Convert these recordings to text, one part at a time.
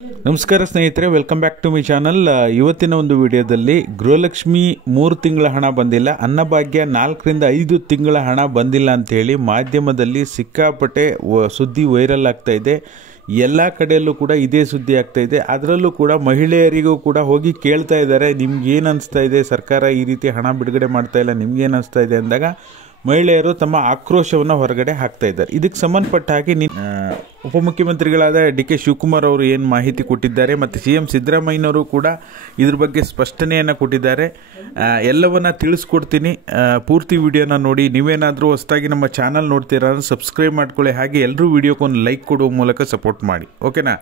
ನಮಸ್ಕಾರ ಸ್ನೇಹಿತರೆ, welcome back to my channel. ಇವತ್ತಿನ ಒಂದು ವಿಡಿಯೋದಲ್ಲಿ ಗೃಹಲಕ್ಷ್ಮಿ 3 ತಿಂಗಳ ಹಣ ಬಂದಿಲ್ಲ, ಅನ್ನಭಾಗ್ಯ 4 ರಿಂದ 5 ತಿಂಗಳ ಹಣ ಬಂದಿಲ್ಲ ಅಂತೇಳಿ ಮಾಧ್ಯಮದಲ್ಲಿ ಸಿಕ್ಕಾಪಟ್ಟೆ ಸುದ್ದಿ ವೈರಲ್ ಆಗ್ತಾ ಇದೆ. ಎಲ್ಲ ಕಡೆಯಲ್ಲೂ ಕೂಡ ಇದೇ ಸುದ್ದಿ ಆಗ್ತಾ ಇದೆ. ಅದರಲ್ಲೂ ಕೂಡ ಮಹಿಳೆಯರಿಗೂ ಕೂಡ ಹೋಗಿ ಕೇಳ್ತಾ ಇದ್ದಾರೆ, ನಿಮ್ಗೆ ಏನು ಅನಿಸ್ತಾ ಇದೆ, ಸರ್ಕಾರ ಈ ರೀತಿ ಹಣ ಬಿಡುಗಡೆ ಮಾಡ್ತಾ ಇಲ್ಲ, ನಿಮ್ಗೆ ಏನು ಅನಿಸ್ತಾ ಇದೆ ಅಂದಾಗ ಮಹಿಳೆಯರು ತಮ್ಮ ಆಕ್ರೋಶವನ್ನು ಹೊರಗಡೆ ಹಾಕ್ತಾ ಇದ್ದಾರೆ. ಇದಕ್ಕೆ ಸಂಬಂಧಪಟ್ಟ ಹಾಗೆ ಉಪಮುಖ್ಯಮಂತ್ರಿಗಳಾದ ಡಿ ಕೆ ಶಿವಕುಮಾರ್ ಅವರು ಏನು ಮಾಹಿತಿ ಕೊಟ್ಟಿದ್ದಾರೆ ಮತ್ತು CM ಸಿದ್ದರಾಮಯ್ಯನವರು ಕೂಡ ಇದ್ರ ಬಗ್ಗೆ ಸ್ಪಷ್ಟನೆಯನ್ನು ಕೊಟ್ಟಿದ್ದಾರೆ. ಎಲ್ಲವನ್ನ ತಿಳಿಸ್ಕೊಡ್ತೀನಿ. ಪೂರ್ತಿ ವಿಡಿಯೋನ ನೋಡಿ. ನೀವೇನಾದರೂ ಹೊಸದಾಗಿ ನಮ್ಮ ಚಾನಲ್ ನೋಡ್ತೀರಾ ಅಂದರೆ ಸಬ್ಸ್ಕ್ರೈಬ್ ಮಾಡ್ಕೊಳ್ಳಿ. ಹಾಗೆ ಎಲ್ಲರೂ ವಿಡಿಯೋಕ್ಕೊಂದು ಲೈಕ್ ಕೊಡುವ ಮೂಲಕ ಸಪೋರ್ಟ್ ಮಾಡಿ, ಓಕೆನಾ.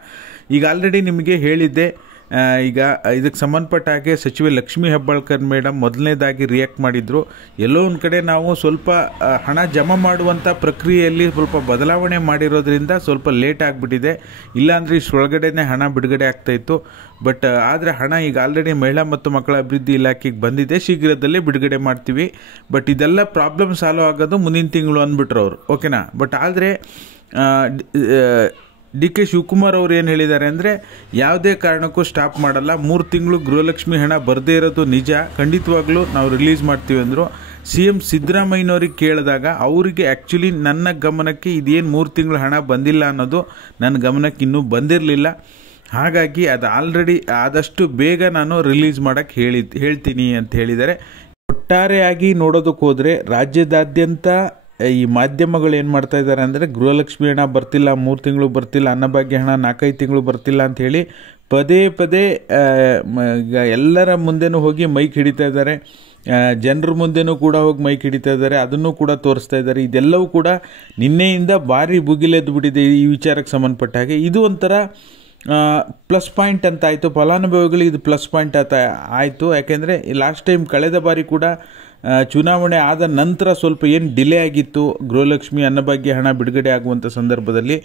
ಈಗ ಆಲ್ರೆಡಿ ನಿಮಗೆ ಹೇಳಿದ್ದೆ. ಈಗ ಇದಕ್ಕೆ ಸಂಬಂಧಪಟ್ಟ ಹಾಗೆ ಸಚಿವೆ ಲಕ್ಷ್ಮೀ ಹೆಬ್ಬಾಳ್ಕರ್ ಮೇಡಮ್ ಮೊದಲನೇದಾಗಿ ರಿಯಾಕ್ಟ್ ಮಾಡಿದರು. ಎಲ್ಲೋ ಒಂದು ಕಡೆ ನಾವು ಸ್ವಲ್ಪ ಹಣ ಜಮಾ ಮಾಡುವಂಥ ಪ್ರಕ್ರಿಯೆಯಲ್ಲಿ ಸ್ವಲ್ಪ ಬದಲಾವಣೆ ಮಾಡಿರೋದ್ರಿಂದ ಸ್ವಲ್ಪ ಲೇಟ್ ಆಗಿಬಿಟ್ಟಿದೆ. ಇಲ್ಲಾಂದರೆ ಇಷ್ಟೊಳಗಡೆನೇ ಹಣ ಬಿಡುಗಡೆ ಆಗ್ತಾಯಿತ್ತು. ಬಟ್ ಆದರೆ ಹಣ ಈಗ ಆಲ್ರೆಡಿ ಮಹಿಳಾ ಮತ್ತು ಮಕ್ಕಳ ಅಭಿವೃದ್ಧಿ ಇಲಾಖೆಗೆ ಬಂದಿದೆ, ಶೀಘ್ರದಲ್ಲೇ ಬಿಡುಗಡೆ ಮಾಡ್ತೀವಿ. ಬಟ್ ಇದೆಲ್ಲ ಪ್ರಾಬ್ಲಮ್ ಸಾಲ್ವ್ ಆಗೋದು ಮುಂದಿನ ತಿಂಗಳು ಅಂದ್ಬಿಟ್ರು ಅವರು, ಓಕೆನಾ. ಬಟ್ ಆದರೆ ಡಿ ಕೆ ಶಿವಕುಮಾರ್ ಅವರು ಏನು ಹೇಳಿದ್ದಾರೆ ಅಂದರೆ, ಯಾವುದೇ ಕಾರಣಕ್ಕೂ ಸ್ಟಾಪ್ ಮಾಡಲ್ಲ. 3 ತಿಂಗಳು ಗೃಹಲಕ್ಷ್ಮಿ ಹಣ ಬರದೇ ಇರೋದು ನಿಜ, ಖಂಡಿತವಾಗ್ಲೂ ನಾವು ರಿಲೀಸ್ ಮಾಡ್ತೀವಿ ಅಂದರು. CM ಸಿದ್ದರಾಮಯ್ಯನವ್ರಿಗೆ ಕೇಳಿದಾಗ ಅವರಿಗೆ ಆ್ಯಕ್ಚುಲಿ ನನ್ನ ಗಮನಕ್ಕೆ ಇದೇನು 3 ತಿಂಗಳು ಹಣ ಬಂದಿಲ್ಲ ಅನ್ನೋದು ನನ್ನ ಗಮನಕ್ಕೆ ಇನ್ನೂ ಬಂದಿರಲಿಲ್ಲ. ಹಾಗಾಗಿ ಅದು ಆಲ್ರೆಡಿ ಆದಷ್ಟು ಬೇಗ ನಾನು ರಿಲೀಸ್ ಮಾಡೋಕ್ಕೆ ಹೇಳ್ತೀನಿ ಅಂತ ಹೇಳಿದ್ದಾರೆ. ಒಟ್ಟಾರೆಯಾಗಿ ನೋಡೋದಕ್ಕೆ ಹೋದರೆ ರಾಜ್ಯದಾದ್ಯಂತ ಈ ಮಾಧ್ಯಮಗಳು ಏನು ಮಾಡ್ತಾ ಇದ್ದಾರೆ ಅಂದರೆ, ಗೃಹಲಕ್ಷ್ಮಿ ಹಣ ಬರ್ತಿಲ್ಲ, 3 ತಿಂಗಳು ಬರ್ತಿಲ್ಲ, ಅನ್ನಭಾಗ್ಯ ಹಣ 4-5 ತಿಂಗಳು ಬರ್ತಿಲ್ಲ ಅಂಥೇಳಿ ಪದೇ ಪದೇ ಎಲ್ಲರ ಮುಂದೆನೂ ಹೋಗಿ ಮೈಕ್ ಹಿಡಿತಾ ಇದ್ದಾರೆ. ಜನರ ಮುಂದೆನೂ ಕೂಡ ಹೋಗಿ ಮೈಕ್ ಹಿಡಿತಾ ಇದ್ದಾರೆ, ಅದನ್ನು ಕೂಡ ತೋರಿಸ್ತಾ ಇದ್ದಾರೆ. ಇದೆಲ್ಲವೂ ಕೂಡ ನಿನ್ನೆಯಿಂದ ಭಾರಿ ಭುಗಿಲೆದ್ದು ಬಿಟ್ಟಿದೆ ಈ ವಿಚಾರಕ್ಕೆ ಸಂಬಂಧಪಟ್ಟ ಹಾಗೆ. ಇದು ಒಂಥರ ಪ್ಲಸ್ ಪಾಯಿಂಟ್ ಅಂತ ಆಯಿತು, ಫಲಾನುಭವಿಗಳು ಇದು ಪ್ಲಸ್ ಪಾಯಿಂಟ್ ಅಂತ ಆಯಿತು. ಯಾಕೆಂದರೆ ಲಾಸ್ಟ್ ಟೈಮ್ ಕಳೆದ ಬಾರಿ ಕೂಡ ಚುನಾವಣೆ ಆದ ನಂತರ ಸ್ವಲ್ಪ ಏನು ಡಿಲೇ ಆಗಿತ್ತು ಗೃಹಲಕ್ಷ್ಮಿ ಅನ್ನಭಾಗ್ಯ ಹಣ ಬಿಡುಗಡೆ ಆಗುವಂಥ ಸಂದರ್ಭದಲ್ಲಿ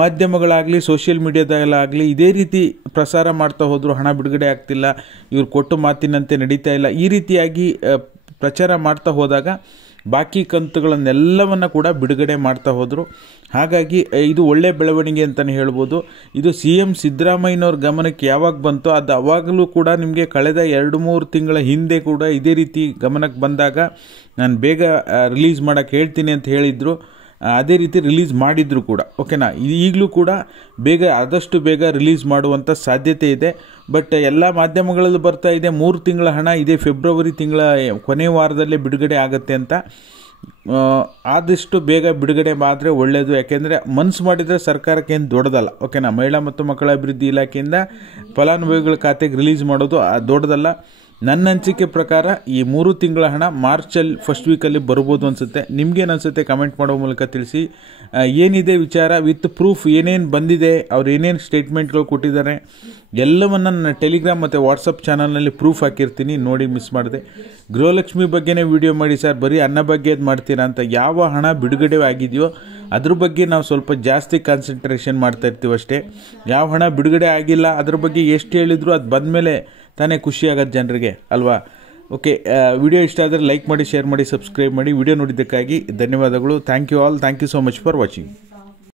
ಮಾಧ್ಯಮಗಳಾಗಲಿ ಸೋಷಿಯಲ್ ಮೀಡಿಯಾದಲ್ಲಾಗಲಿ ಇದೇ ರೀತಿ ಪ್ರಸಾರ ಮಾಡ್ತಾ ಹೋದರು, ಹಣ ಬಿಡುಗಡೆ ಆಗ್ತಿಲ್ಲ, ಇವ್ರು ಕೊಟ್ಟು ಮಾತಿನಂತೆ ನಡೀತಾ ಇಲ್ಲ, ಈ ರೀತಿಯಾಗಿ ಪ್ರಚಾರ ಮಾಡ್ತಾ ಹೋದಾಗ ಬಾಕಿ ಕಂತುಗಳನ್ನೆಲ್ಲವನ್ನು ಕೂಡ ಬಿಡುಗಡೆ ಮಾಡ್ತಾ ಹೋದರು. ಹಾಗಾಗಿ ಇದು ಒಳ್ಳೆಯ ಬೆಳವಣಿಗೆ ಅಂತಲೇ ಹೇಳ್ಬೋದು. ಇದು CM ಸಿದ್ದರಾಮಯ್ಯನವ್ರ ಗಮನಕ್ಕೆ ಯಾವಾಗ ಬಂತೋ ಅದು ಅವಾಗಲೂ ಕೂಡ ನಿಮಗೆ ಕಳೆದ 2-3 ತಿಂಗಳ ಹಿಂದೆ ಕೂಡ ಇದೇ ರೀತಿ ಗಮನಕ್ಕೆ ಬಂದಾಗ ನಾನು ಬೇಗ ರಿಲೀಸ್ ಮಾಡೋಕ್ಕೆ ಹೇಳ್ತೀನಿ ಅಂತ ಹೇಳಿದರು. ಅದೇ ರೀತಿ ರಿಲೀಸ್ ಮಾಡಿದ್ರು ಕೂಡ, ಓಕೆನಾ. ಈಗಲೂ ಕೂಡ ಆದಷ್ಟು ಬೇಗ ರಿಲೀಸ್ ಮಾಡುವಂಥ ಸಾಧ್ಯತೆ ಇದೆ. ಬಟ್ ಎಲ್ಲ ಮಾಧ್ಯಮಗಳಲ್ಲಿ ಬರ್ತಾ ಇದೆ 3 ತಿಂಗಳ ಹಣ ಇದೇ ಫೆಬ್ರವರಿ ತಿಂಗಳ ಕೊನೆಯ ವಾರದಲ್ಲೇ ಬಿಡುಗಡೆ ಆಗುತ್ತೆ ಅಂತ. ಆದಷ್ಟು ಬೇಗ ಬಿಡುಗಡೆ ಆದರೆ ಒಳ್ಳೆಯದು. ಯಾಕೆಂದರೆ ಮನಸ್ಸು ಮಾಡಿದರೆ ಸರ್ಕಾರಕ್ಕೆ ಏನು ದೊಡ್ಡದಲ್ಲ, ಓಕೆನಾ. ಮಹಿಳಾ ಮತ್ತು ಮಕ್ಕಳ ಅಭಿವೃದ್ಧಿ ಇಲಾಖೆಯಿಂದ ಫಲಾನುಭವಿಗಳ ಖಾತೆಗೆ ರಿಲೀಸ್ ಮಾಡೋದು ದೊಡ್ಡದಲ್ಲ. ನನ್ನ ಅನಿಸಿಕೆ ಪ್ರಕಾರ ಈ 3 ತಿಂಗಳ ಹಣ ಮಾರ್ಚಲ್ಲಿ ಫಸ್ಟ್ ವೀಕಲ್ಲಿ ಬರ್ಬೋದು ಅನಿಸುತ್ತೆ. ನಿಮ್ಗೇನು ಅನಿಸುತ್ತೆ ಕಮೆಂಟ್ ಮಾಡೋ ಮೂಲಕ ತಿಳಿಸಿ. ಏನಿದೆ ವಿಚಾರ ವಿತ್ ಪ್ರೂಫ್, ಏನೇನು ಬಂದಿದೆ, ಅವ್ರು ಏನೇನು ಸ್ಟೇಟ್ಮೆಂಟ್ಗಳು ಕೊಟ್ಟಿದ್ದಾರೆ ಎಲ್ಲವನ್ನು ನನ್ನ ಟೆಲಿಗ್ರಾಮ್ ಮತ್ತು ವಾಟ್ಸಪ್ ಚಾನಲ್ನಲ್ಲಿ ಪ್ರೂಫ್ ಹಾಕಿರ್ತೀನಿ, ನೋಡಿ ಮಿಸ್ ಮಾಡಿದೆ. ಗೃಹಲಕ್ಷ್ಮಿ ಬಗ್ಗೆನೇ ವಿಡಿಯೋ ಮಾಡಿ ಸರ್, ಬರೀ ಅನ್ನಭಾಗ್ಯದ ಮಾಡ್ತೀರಾ ಅಂತ. ಯಾವ ಹಣ ಬಿಡುಗಡೆ ಆಗಿದೆಯೋ ಅದ್ರ ಬಗ್ಗೆ ನಾವು ಸ್ವಲ್ಪ ಜಾಸ್ತಿ ಕಾನ್ಸಂಟ್ರೇಷನ್ ಮಾಡ್ತಾ ಇರ್ತೀವಿ ಅಷ್ಟೇ. ಯಾವ ಹಣ ಬಿಡುಗಡೆ ಆಗಿಲ್ಲ ಅದ್ರ ಬಗ್ಗೆ ಎಷ್ಟು ಹೇಳಿದ್ರು ಅದು ಬಂದಮೇಲೆ ತಾನೇ ಖುಷಿ ಆಗೋದು ಜನರಿಗೆ, ಅಲ್ವಾ. ಓಕೆ, ವಿಡಿಯೋ ಇಷ್ಟ ಆದರೆ ಲೈಕ್ ಮಾಡಿ, ಶೇರ್ ಮಾಡಿ, ಸಬ್ಸ್ಕ್ರೈಬ್ ಮಾಡಿ. ವಿಡಿಯೋ ನೋಡಿದ್ದಕ್ಕಾಗಿ ಧನ್ಯವಾದಗಳು. Thank you all. Thank you so much for watching.